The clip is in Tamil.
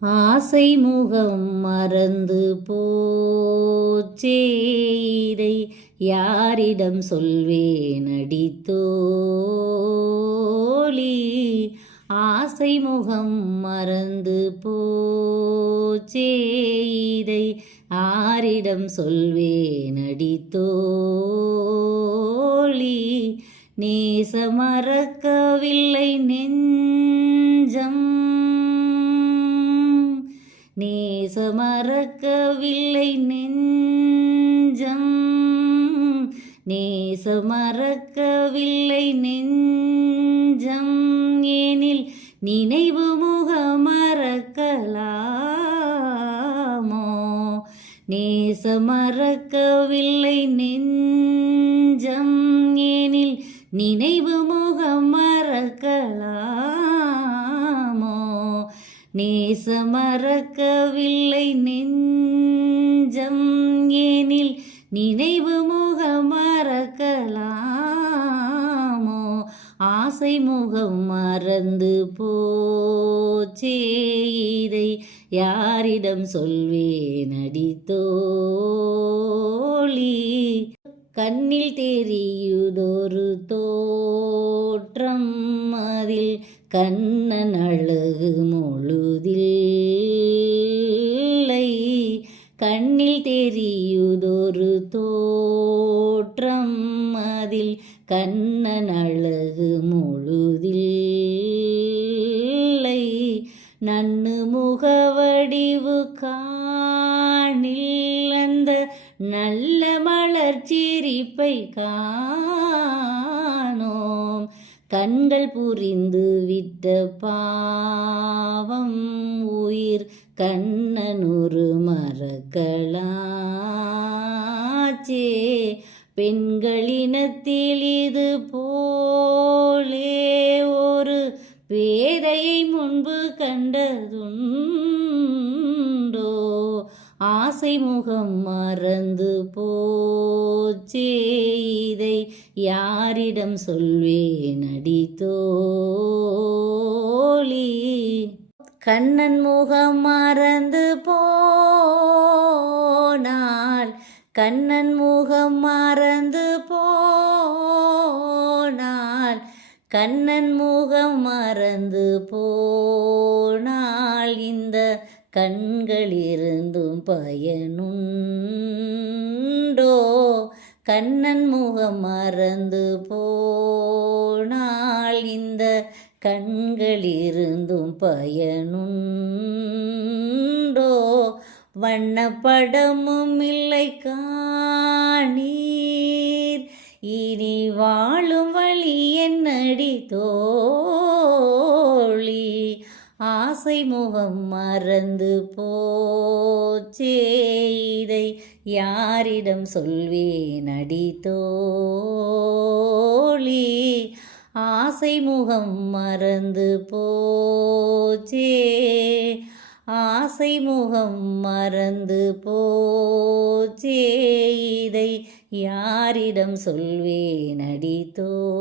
ஆசை முகம் மறந்து போச்சே யாரிடம் சொல்வேன் அடித்தோழி? ஆசை முகம் மறந்து போச்சே ஆரிடம் சொல்வேன் அடித்தோழி? நேச மறக்கவில்லை நெஞ்சம் நேச மறக்கவில்லை நெஞ்சம். நேச மறக்கவில்லை நெஞ்சம். ஏனில் நினைவு முக மறக்கலாமோ நேச மறக்கவில்லை நெஞ்சம். ஏனில் நினைவு முக மறக்கலாமோ நேச மறக்கவில்லை நெஞ்சம் ஏனில் நினைவு முகம் மறக்கலாமோ ஆசை முகம் மறந்து போச்சே இதை யாரிடம் சொல்வேன் அடித்தோழி? கண்ணில் தெரியுதொரு தோற்றம் அதில் கண்ணன் அழகு முழுதில்லை. கண்ணில் தெரியுதொரு தோற்றம் அதில் கண்ணன் அழகு முழுதில்லை. நன்னு முகவடிவு கா நல்ல மலர் சிரிப்பை காணோம். கண்கள் புரிந்து விட்ட பாவம் உயிர் கண்ணனொரு மறக்கலாச்சே பெண்களினத்தில் இது போலே ஒரு பேதையை மறைமுகம் முகம் மறந்து போச்சே இதை யாரிடம் சொல்வேன் அடித்தோழி கண்ணன் முகம் மறந்து போனால் கண்ணன் முகம் மறந்து போனால் கண்ணன் முகம் மறந்து போனால் இந்த கண்களிருந்தும் பயனுண்டோ? கண்ணன் முகம் மறந்து போனால் இந்த கண்களிருந்தும் பயனுண்டோ? வண்ணப்படமும் இல்லை காணீர். இனி வாழும் வழி என்னடி தோழி ஆசை முகம் மறந்து போச்சே. இதை யாரிடம் சொல்வேன் அடித்தோழி ஆசை முகம் மறந்து போச்சே. ஆசை முகம் மறந்து போச்சே. இதை யாரிடம் சொல்வேன் அடித்தோழி